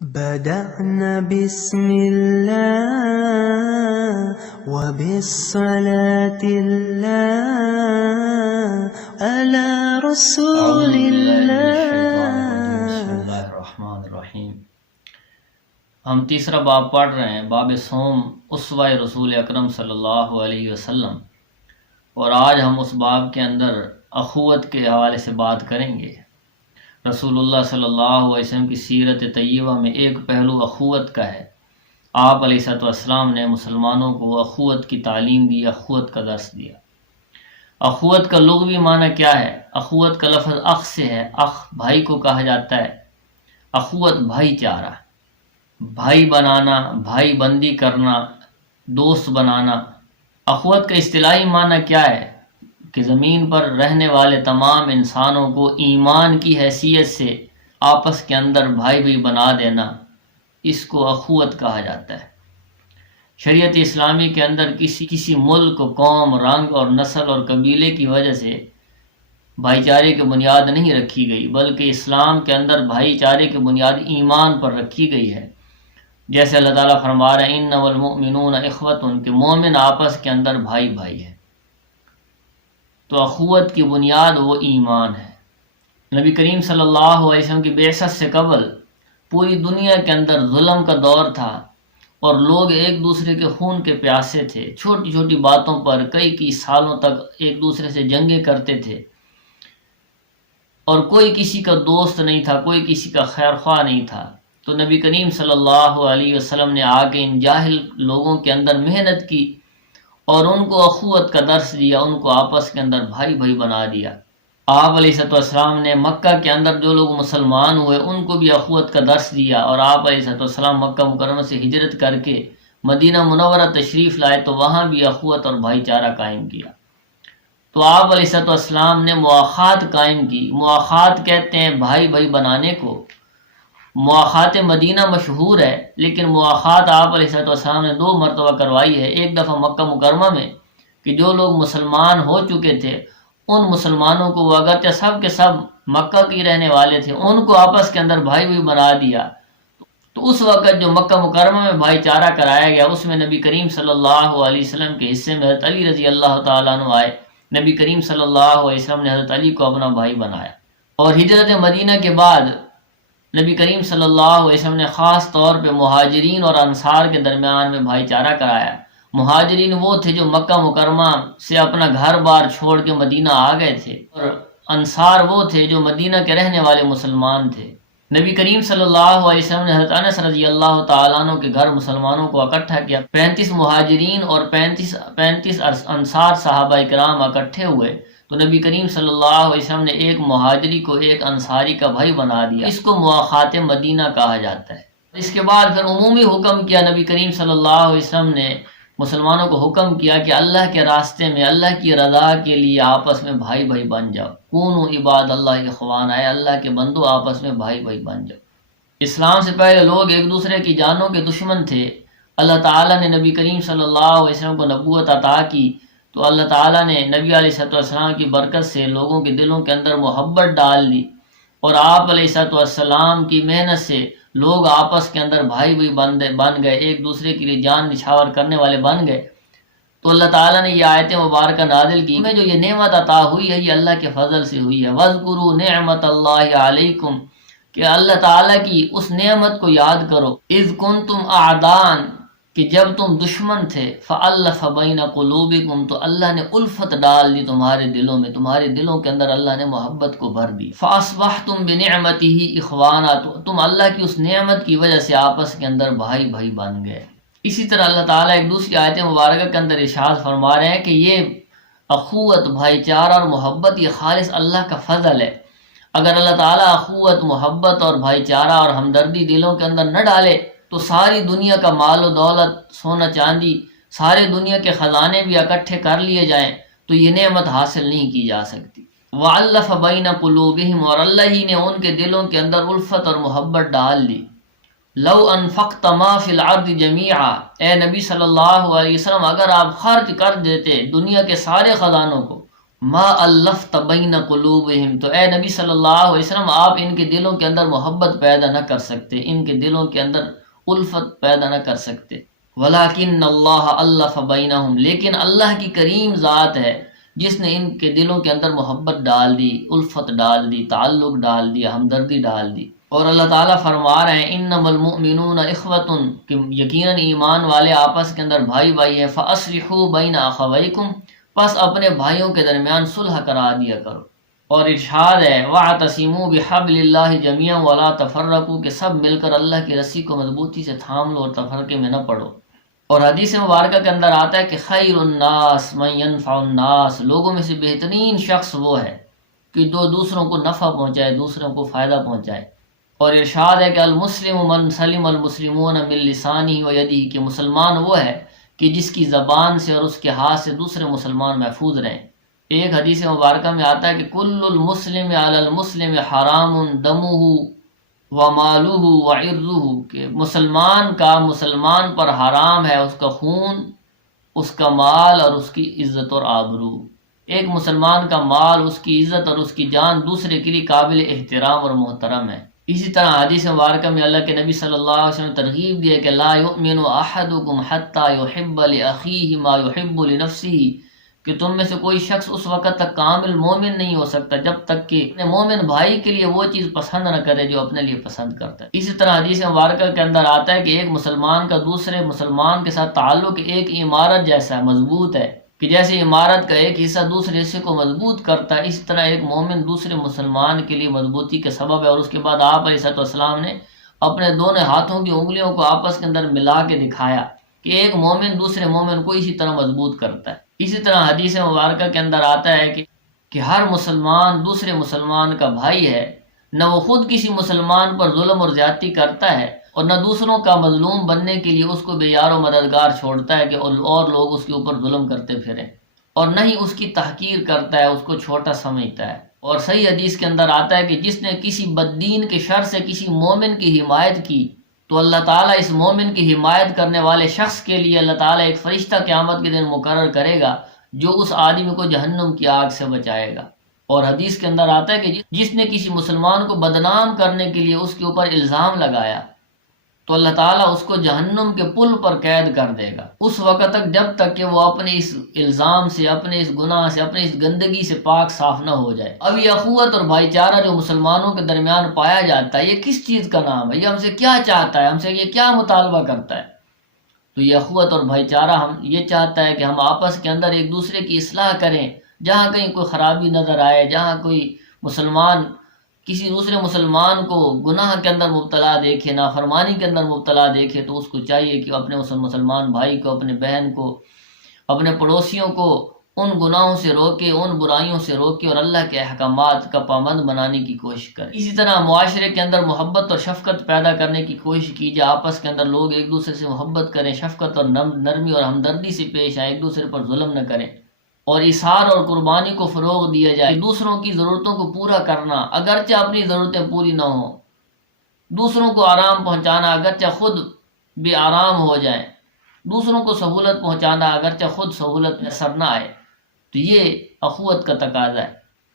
بدأنا بسم الله وبالصلاة الله على رسول بسم الله. اللہ الرحمن الرحیم۔ ہم تیسرا باب پڑھ رہے ہیں، باب صوم اسوہ رسول اکرم صلی اللہ علیہ وسلم، اور آج ہم اس باب کے اندر اخوت کے حوالے سے بات کریں گے۔ رسول اللہ صلی اللہ علیہ وسلم کی سیرت طیبہ میں ایک پہلو اخوت کا ہے۔ آپ علیہ السلام نے مسلمانوں کو اخوت کی تعلیم دی، اخوت کا درس دیا۔ اخوت کا لغوی معنی کیا ہے؟ اخوت کا لفظ اخ سے ہے، اخ بھائی کو کہا جاتا ہے۔ اخوت بھائی چارہ، بھائی بنانا، بھائی بندی کرنا، دوست بنانا۔ اخوت کا اصطلاحی معنی کیا ہے؟ کہ زمین پر رہنے والے تمام انسانوں کو ایمان کی حیثیت سے آپس کے اندر بھائی بھائی بنا دینا، اس کو اخوت کہا جاتا ہے۔ شریعت اسلامی کے اندر کسی ملک، قوم، رنگ اور نسل اور قبیلے کی وجہ سے بھائی چارے کی بنیاد نہیں رکھی گئی، بلکہ اسلام کے اندر بھائی چارے کی بنیاد ایمان پر رکھی گئی ہے۔ جیسے اللہ تعالیٰ فرما رہے ہیں انما المؤمنون اخوۃ، کہ مومن آپس کے اندر بھائی بھائی ہے۔ تو اخوت کی بنیاد وہ ایمان ہے۔ نبی کریم صلی اللہ علیہ وسلم کی بعثت سے قبل پوری دنیا کے اندر ظلم کا دور تھا، اور لوگ ایک دوسرے کے خون کے پیاسے تھے۔ چھوٹی چھوٹی باتوں پر کئی سالوں تک ایک دوسرے سے جنگیں کرتے تھے، اور کوئی کسی کا دوست نہیں تھا، کوئی کسی کا خیر خواہ نہیں تھا۔ تو نبی کریم صلی اللہ علیہ وسلم نے آ کے ان جاہل لوگوں کے اندر محنت کی اور ان کو اخوت کا درس دیا، ان کو آپس کے اندر بھائی بھائی بنا دیا۔ آپ علیہ السلام نے مکہ کے اندر جو لوگ مسلمان ہوئے ان کو بھی اخوت کا درس دیا، اور آپ علیہ السلام مکہ مکرمہ سے ہجرت کر کے مدینہ منورہ تشریف لائے تو وہاں بھی اخوت اور بھائی چارہ قائم کیا۔ تو آپ علیہ السلام نے مواخات قائم کی۔ مواخات کہتے ہیں بھائی بھائی بنانے کو۔ مواخات مدینہ مشہور ہے، لیکن مواخات آپ علیہ السلام نے 2 مرتبہ کروائی ہے۔ ایک دفعہ مکہ مکرمہ میں کہ جو لوگ مسلمان ہو چکے تھے ان مسلمانوں کو، وہ اگرچہ سب کے سب مکہ کی رہنے والے تھے، ان کو آپس کے اندر بھائی بھائی بنا دیا۔ تو اس وقت جو مکہ مکرمہ میں بھائی چارہ کرایا گیا، اس میں نبی کریم صلی اللہ علیہ وسلم کے حصے میں حضرت علی رضی اللہ تعالیٰ عنہ آئے۔ نبی کریم صلی اللہ علیہ وسلم نے حضرت علی کو اپنا بھائی بنایا، اور ہجرت مدینہ کے بعد نبی کریم صلی اللہ علیہ وسلم نے خاص طور پہ مہاجرین اور انصار کے درمیان میں بھائی چارہ کرایا۔ مہاجرین وہ تھے جو مکہ مکرمہ سے اپنا گھر بار چھوڑ کے مدینہ آ گئے تھے، اور انصار وہ تھے جو مدینہ کے رہنے والے مسلمان تھے۔ نبی کریم صلی اللہ علیہ وسلم نے حضرت انس رضی اللہ تعالیٰ عنہ کے گھر مسلمانوں کو اکٹھا کیا۔ 35 مہاجرین اور 35 انصار صحابہ کرام اکٹھے ہوئے، تو نبی کریم صلی اللہ علیہ وسلم نے ایک مہاجری کو ایک انصاری کا بھائی بنا دیا۔ اس کو مواخات مدینہ کہا جاتا ہے۔ اس کے بعد پھر عمومی حکم کیا نبی کریم صلی اللہ علیہ وسلم نے، مسلمانوں کو حکم کیا کہ اللہ کے راستے میں، اللہ کی رضا کے لیے آپس میں بھائی بھائی بن جاؤ۔ کونوا عباد اللہ اخوان، آئے اللہ کے بندو آپس میں بھائی بھائی بن جاؤ۔ اسلام سے پہلے لوگ ایک دوسرے کی جانوں کے دشمن تھے۔ اللہ تعالیٰ نے نبی کریم صلی اللہ علیہ وسلم کو نبوت عطا کی، تو اللہ تعالیٰ نے نبی علیہ السلام کی برکت سے لوگوں کے دلوں کے اندر محبت ڈال دی، اور آپ علیہ السلام کی محنت سے لوگ آپس کے اندر بھائی بھائی بن گئے، ایک دوسرے کے لیے جان نچھاور کرنے والے بن گئے۔ تو اللہ تعالیٰ نے یہ آیت مبارکہ نازل کی، ہمیں جو یہ نعمت عطا ہوئی ہے یہ اللہ کے فضل سے ہوئی ہے۔ وَاذْكُرُوا نِعْمَةَ اللَّهِ عَلَيْكُمْ، کہ اللہ تعالیٰ کی اس نعمت کو یاد کرو۔ اِذْ كُنْتُمْ أَعْدَاءً، کہ جب تم دشمن تھے، فَأَلَّفَ بَيْنَ قُلُوبِكُمْ، تو اللہ نے الفت ڈال دی تمہارے دلوں میں، تمہارے دلوں کے اندر اللہ نے محبت کو بھر دی۔ فَأَصْبَحْتُمْ بِنِعْمَتِهِ إِخْوَانًا، تو تم اللہ کی اس نعمت کی وجہ سے آپس کے اندر بھائی بھائی بن گئے۔ اسی طرح اللہ تعالیٰ ایک دوسری آیت مبارکہ کے اندر ارشاد فرما رہے ہیں کہ یہ اخوت، بھائی چارہ اور محبت یہ خالص اللہ کا فضل ہے۔ اگر اللہ تعالیٰ اخوت، محبت اور بھائی چارہ اور ہمدردی دلوں کے اندر نہ ڈالے تو ساری دنیا کا مال و دولت، سونا چاندی، سارے دنیا کے خزانے بھی اکٹھے کر لیے جائیں تو یہ نعمت حاصل نہیں کی جا سکتی۔ وَأَلَّفَ بَيْنَ قُلُوبِهِمْ، اور اللہ ہی نے ان کے دلوں کے اندر الفت اور محبت ڈال دی۔ لَوْ أَنفَقْتَ مَا فِي الْأَرْضِ جَمِيعًا، اے نبی صلی اللہ علیہ وسلم اگر آپ خرچ کر دیتے دنیا کے سارے خزانوں کو، ما الفت بین قلوبہم، تو اے نبی صلی اللہ علیہ وسلم آپ ان کے دلوں کے اندر محبت پیدا نہ کر سکتے، ان کے دلوں کے اندر الفت پیدا نہ کر سکتے۔ ولیکن اللہ الف بینہم، لیکن اللہ کی کریم ذات ہے جس نے ان کے دلوں کے اندر محبت ڈال دی، الفت ڈال دی، تعلق ڈال دیا، ہمدردی ڈال دی۔ اور اللہ تعالیٰ فرما رہے ہیں انما المؤمنون اخوۃ، کہ یقیناً ایمان والے آپس کے اندر بھائی بھائی ہیں، فاصلحوا بین اخویکم، پس اپنے بھائیوں کے درمیان صلح کرا دیا کرو۔ اور ارشاد ہے واعتصموا بحبل اللہ جميعا ولا تفرقوا، کہ سب مل کر اللہ کی رسی کو مضبوطی سے تھام لو اور تفرقے میں نہ پڑو۔ اور حدیث مبارکہ کے اندر آتا ہے کہ خیر الناس من ینفع الناس، لوگوں میں سے بہترین شخص وہ ہے کہ جو دوسروں کو نفع پہنچائے، دوسروں کو فائدہ پہنچائے۔ اور ارشاد ہے کہ المسلم من سلم المسلمون من لسانہ و یدہ، کہ مسلمان وہ ہے کہ جس کی زبان سے اور اس کے ہاتھ سے دوسرے مسلمان محفوظ رہیں۔ ایک حدیث مبارکہ میں آتا ہے کہ کل المسلم علی المسلم حرام دمہ ومالہ وعرضہ، کہ مسلمان کا مسلمان پر حرام ہے اس کا خون، اس کا مال اور اس کی عزت اور آبرو۔ ایک مسلمان کا مال، اس کی عزت اور اس کی جان دوسرے کے لیے قابل احترام اور محترم ہے۔ اسی طرح حدیث مبارکہ میں اللہ کے نبی صلی اللہ علیہ وسلم نے ترغیب دی ہے کہ لا یؤمن احدکم حتی یحب لاخیہ ما یحب لنفسہ، کہ تم میں سے کوئی شخص اس وقت تک کامل مومن نہیں ہو سکتا جب تک کہ اپنے مومن بھائی کے لیے وہ چیز پسند نہ کرے جو اپنے لیے پسند کرتا ہے۔ اسی طرح حدیث مبارکہ کے اندر آتا ہے کہ ایک مسلمان کا دوسرے مسلمان کے ساتھ تعلق ایک عمارت جیسا ہے، مضبوط ہے، کہ جیسے عمارت کا ایک حصہ دوسرے حصے کو مضبوط کرتا ہے، اسی طرح ایک مومن دوسرے مسلمان کے لیے مضبوطی کے سبب ہے۔ اور اس کے بعد آپ علیہ الصلوۃ والسلام نے اپنے دونوں ہاتھوں کی انگلیوں کو آپس کے اندر ملا کے دکھایا کہ ایک مومن دوسرے مومن کو اسی طرح مضبوط کرتا ہے۔ اسی طرح حدیث مبارکہ کے اندر آتا ہے کہ ہر مسلمان دوسرے مسلمان کا بھائی ہے، نہ وہ خود کسی مسلمان پر ظلم اور زیادتی کرتا ہے اور نہ دوسروں کا مظلوم بننے کے لیے اس کو بے یار و مددگار چھوڑتا ہے کہ اور لوگ اس کے اوپر ظلم کرتے پھریں، اور نہ ہی اس کی تحقیر کرتا ہے، اس کو چھوٹا سمجھتا ہے۔ اور صحیح حدیث کے اندر آتا ہے کہ جس نے کسی بددین کے شر سے کسی مومن کی حمایت کی تو اللہ تعالیٰ اس مومن کی حمایت کرنے والے شخص کے لیے اللہ تعالیٰ ایک فرشتہ قیامت کے دن مقرر کرے گا جو اس آدمی کو جہنم کی آگ سے بچائے گا۔ اور حدیث کے اندر آتا ہے کہ جس نے کسی مسلمان کو بدنام کرنے کے لیے اس کے اوپر الزام لگایا تو اللہ تعالیٰ اس کو جہنم کے پل پر قید کر دے گا اس وقت تک جب تک کہ وہ اپنے اس الزام سے، اپنے اس گناہ سے، اپنے اس گندگی سے پاک صاف نہ ہو جائے۔ اب یہ اخوت اور بھائی چارہ جو مسلمانوں کے درمیان پایا جاتا ہے، یہ کس چیز کا نام ہے؟ یہ ہم سے کیا چاہتا ہے؟ ہم سے یہ کیا مطالبہ کرتا ہے؟ تو یہ اخوت اور بھائی چارہ ہم یہ چاہتا ہے کہ ہم آپس کے اندر ایک دوسرے کی اصلاح کریں، جہاں کہیں کوئی خرابی نظر آئے، جہاں کوئی مسلمان کسی دوسرے مسلمان کو گناہ کے اندر مبتلا دیکھے، نافرمانی کے اندر مبتلا دیکھے، تو اس کو چاہیے کہ اپنے مسلمان بھائی کو، اپنے بہن کو، اپنے پڑوسیوں کو ان گناہوں سے روکے، ان برائیوں سے روکے اور اللہ کے احکامات کا پابند بنانے کی کوشش کرے۔ اسی طرح معاشرے کے اندر محبت اور شفقت پیدا کرنے کی کوشش کیجیے، آپس کے اندر لوگ ایک دوسرے سے محبت کریں، شفقت اور نرمی اور ہمدردی سے پیش آئیں، ایک دوسرے پر ظلم نہ کریں، اور اثار اور قربانی کو فروغ دیا جائے۔ دوسروں کی ضرورتوں کو پورا کرنا، اگرچہ اپنی ضرورتیں پوری نہ ہوں، دوسروں کو آرام پہنچانا اگرچہ خود بے آرام ہو جائیں، دوسروں کو سہولت پہنچانا اگرچہ خود سہولت میسر نہ آئے، تو یہ اخوت کا تقاضا ہے۔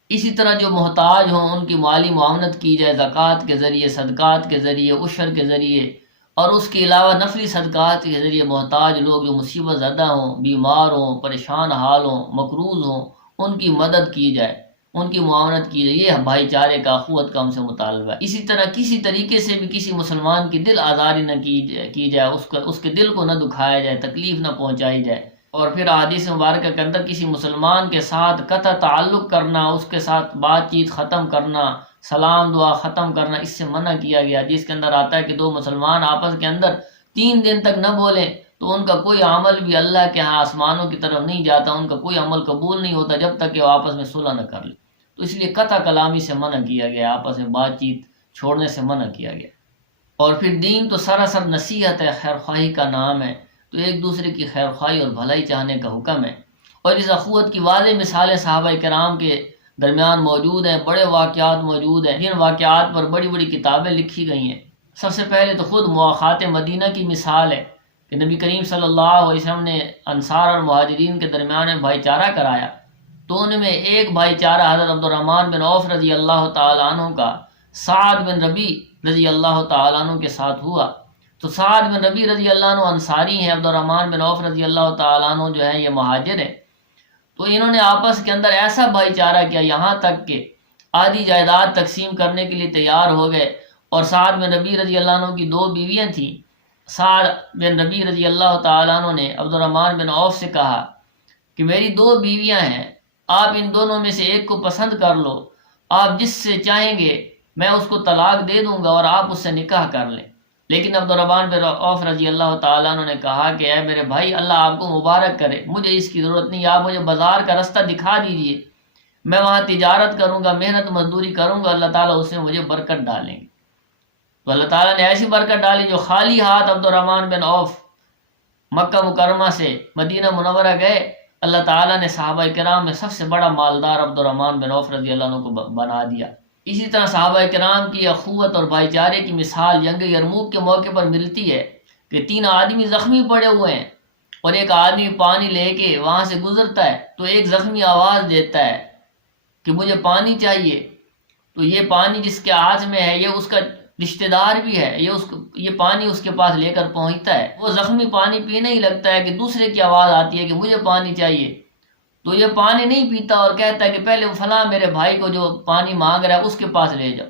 اسی طرح جو محتاج ہوں ان کی مالی معاونت کی جائے، زکوٰۃ کے ذریعے، صدقات کے ذریعے، عشر کے ذریعے، اور اس کے علاوہ نفلی صدقات کے ذریعے محتاج لوگ جو مصیبت زدہ ہوں، بیمار ہوں، پریشان حال ہوں، مقروض ہوں، ان کی مدد کی جائے، ان کی معاونت کی جائے۔ یہ بھائی چارے کا، اخوت کا ہم سے مطالبہ ہے۔ اسی طرح کسی طریقے سے بھی کسی مسلمان کی دل آزاری نہ کی جائے، اس کے دل کو نہ دکھایا جائے، تکلیف نہ پہنچائی جائے۔ اور پھر احادیث مبارکہ کے اندر کسی مسلمان کے ساتھ قطع تعلق کرنا، اس کے ساتھ بات چیت ختم کرنا، سلام دعا ختم کرنا، اس سے منع کیا گیا۔ حدیث کے اندر آتا ہے کہ دو مسلمان آپس کے اندر 3 دن تک نہ بولیں تو ان کا کوئی عمل بھی اللہ کے ہاں آسمانوں کی طرف نہیں جاتا، ان کا کوئی عمل قبول نہیں ہوتا جب تک کہ وہ آپس میں صلح نہ کر لیں۔ تو اس لیے قطع کلامی سے منع کیا گیا، آپس میں بات چیت چھوڑنے سے منع کیا گیا۔ اور پھر دین تو سراسر نصیحت ہے، خیر خواہی کا نام ہے، تو ایک دوسرے کی خیر خواہی اور بھلائی چاہنے کا حکم ہے۔ اور اس اخوت کی واضح مثالیں صحابہ کرام کے درمیان موجود ہیں، بڑے واقعات موجود ہیں، جن واقعات پر بڑی بڑی کتابیں لکھی گئی ہیں۔ سب سے پہلے تو خود مواخات مدینہ کی مثال ہے کہ نبی کریم صلی اللہ علیہ وسلم نے انصار اور مہاجرین کے درمیان بھائی چارہ کرایا، تو ان میں ایک بھائی چارہ حضرت عبد الرحمن بن عوف رضی اللہ تعالیٰ عنہ کا سعد بن ربی رضی اللہ تعالیٰ عنہ کے ساتھ ہوا۔ تو سعد بن ربی رضی اللہ عنہ انصاری ہیں، عبد الرحمن بن عوف رضی اللہ تعالیٰ عنہ جو ہے یہ مہاجر ہے۔ تو انہوں نے آپس کے اندر ایسا بھائی چارہ کیا یہاں تک کہ آدھی جائیداد تقسیم کرنے کے لیے تیار ہو گئے۔ اور سعد بن ربی رضی اللہ عنہ کی 2 بیویاں تھیں۔ سعد بن ربی رضی اللہ تعالیٰ عنہ نے عبد الرحمن بن عوف سے کہا کہ میری 2 بیویاں ہیں، آپ ان دونوں میں سے ایک کو پسند کر لو، آپ جس سے چاہیں گے میں اس کو طلاق دے دوں گا اور آپ اس سے نکاح کر لیں۔ لیکن عبد الرحمن بن عوف رضی اللہ تعالیٰ عنہ نے کہا کہ اے میرے بھائی، اللہ آپ کو مبارک کرے، مجھے اس کی ضرورت نہیں، آپ مجھے بازار کا رستہ دکھا دیجئے، میں وہاں تجارت کروں گا، محنت مزدوری کروں گا، اللہ تعالیٰ اس میں مجھے برکت ڈالیں گے۔ تو اللہ تعالیٰ نے ایسی برکت ڈالی جو خالی ہاتھ عبد الرحمن بن عوف مکہ مکرمہ سے مدینہ منورہ گئے، اللہ تعالیٰ نے صحابہ کرام میں سب سے بڑا مالدار عبد الرحمن بن عوف رضی اللہ عنہ کو بنا دیا۔ اسی طرح صحابہ کرام کی اخوت اور بھائی چارے کی مثال جنگ یرموک کے موقع پر ملتی ہے کہ 3 آدمی زخمی پڑے ہوئے ہیں اور ایک آدمی پانی لے کے وہاں سے گزرتا ہے، تو ایک زخمی آواز دیتا ہے کہ مجھے پانی چاہیے۔ تو یہ پانی جس کے ہاتھ میں ہے یہ اس کا رشتہ دار بھی ہے، یہ پانی اس کے پاس لے کر پہنچتا ہے، وہ زخمی پانی پینے ہی لگتا ہے کہ دوسرے کی آواز آتی ہے کہ مجھے پانی چاہیے۔ تو یہ پانی نہیں پیتا اور کہتا ہے کہ پہلے فلاں میرے بھائی کو جو پانی مانگ رہا ہے اس کے پاس لے جاؤ۔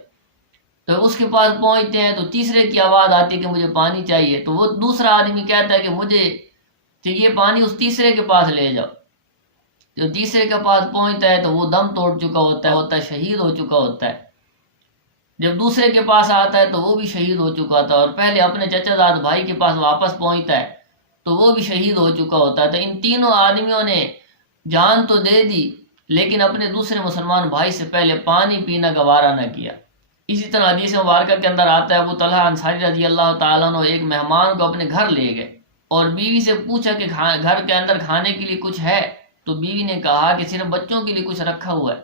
تو اس کے پاس پہنچتے ہیں تو تیسرے کی آواز آتی ہے کہ مجھے پانی چاہیے، تو وہ دوسرا آدمی کہتا ہے کہ مجھے یہ پانی اس تیسرے کے پاس لے جاؤ۔ جو تیسرے کے پاس پہنچتا ہے تو وہ دم توڑ چکا ہوتا ہے، شہید ہو چکا ہوتا ہے۔ جب دوسرے کے پاس آتا ہے تو وہ بھی شہید ہو چکا تھا، اور پہلے اپنے چچا زاد بھائی کے پاس واپس پہنچتا ہے تو وہ بھی شہید ہو چکا ہوتا ہے۔ تو ان تینوں آدمیوں نے جان تو دے دی لیکن اپنے دوسرے مسلمان بھائی سے پہلے پانی پینا گوارا نہ کیا۔ اسی طرح حدیث مبارکہ کے اندر آتا ہے ابو طلحہ انصاری رضی اللہ تعالیٰ عنہ ایک مہمان کو اپنے گھر لے گئے اور بیوی سے پوچھا کہ گھر کے اندر کھانے کے لیے کچھ ہے؟ تو بیوی نے کہا کہ صرف بچوں کے لیے کچھ رکھا ہوا ہے۔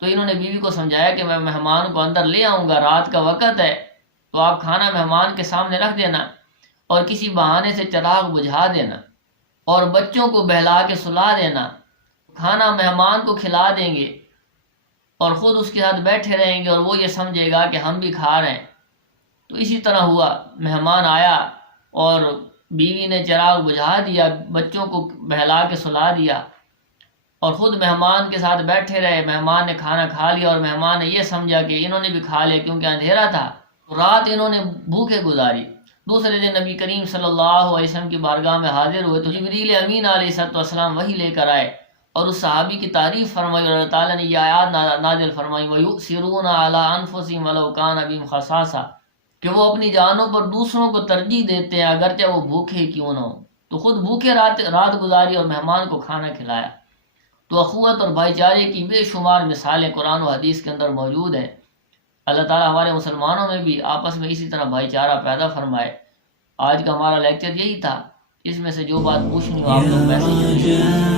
تو انہوں نے بیوی کو سمجھایا کہ میں مہمان کو اندر لے آؤں گا، رات کا وقت ہے، تو آپ کھانا مہمان کے سامنے رکھ دینا اور کسی بہانے سے چراغ بجھا دینا اور بچوں کو بہلا کے سلا دینا، کھانا مہمان کو کھلا دیں گے اور خود اس کے ساتھ بیٹھے رہیں گے اور وہ یہ سمجھے گا کہ ہم بھی کھا رہے ہیں۔ تو اسی طرح ہوا، مہمان آیا اور بیوی نے چراغ بجھا دیا، بچوں کو بہلا کے سلا دیا اور خود مہمان کے ساتھ بیٹھے رہے۔ مہمان نے کھانا کھا لیا اور مہمان نے یہ سمجھا کہ انہوں نے بھی کھا لیا کیونکہ اندھیرا تھا، تو رات انہوں نے بھوکے گزاری۔ دوسرے دن نبی کریم صلی اللہ علیہ وسلم کی بارگاہ میں حاضر ہوئے تو جبریل امین علیہ السلام وحی لے کر آئے اور اس صحابی کی تعریف فرمائی، اور اللہ تعالیٰ نے یہ آیات نازل فرمائی، وَيُؤْثِرُونَ عَلَىٰ أَنفُسِهِمْ وَلَوْ كَانَ بِهِمْ خَصَاصَةٌ، کہ وہ اپنی جانوں پر دوسروں کو ترجیح دیتے ہیں اگرچہ وہ بھوکے ہی کیوں نہ ہو۔ تو خود بھوکے رات گزاری اور مہمان کو کھانا کھلایا۔ تو اخوت اور بھائی چارے کی بے شمار مثالیں قرآن و حدیث کے اندر موجود ہیں۔ اللہ تعالیٰ ہمارے مسلمانوں میں بھی آپس میں اسی طرح بھائی چارہ پیدا فرمائے۔ آج کا ہمارا لیکچر یہی تھا، اس میں سے جو بات پوچھنی ہو آپ لوگ میسج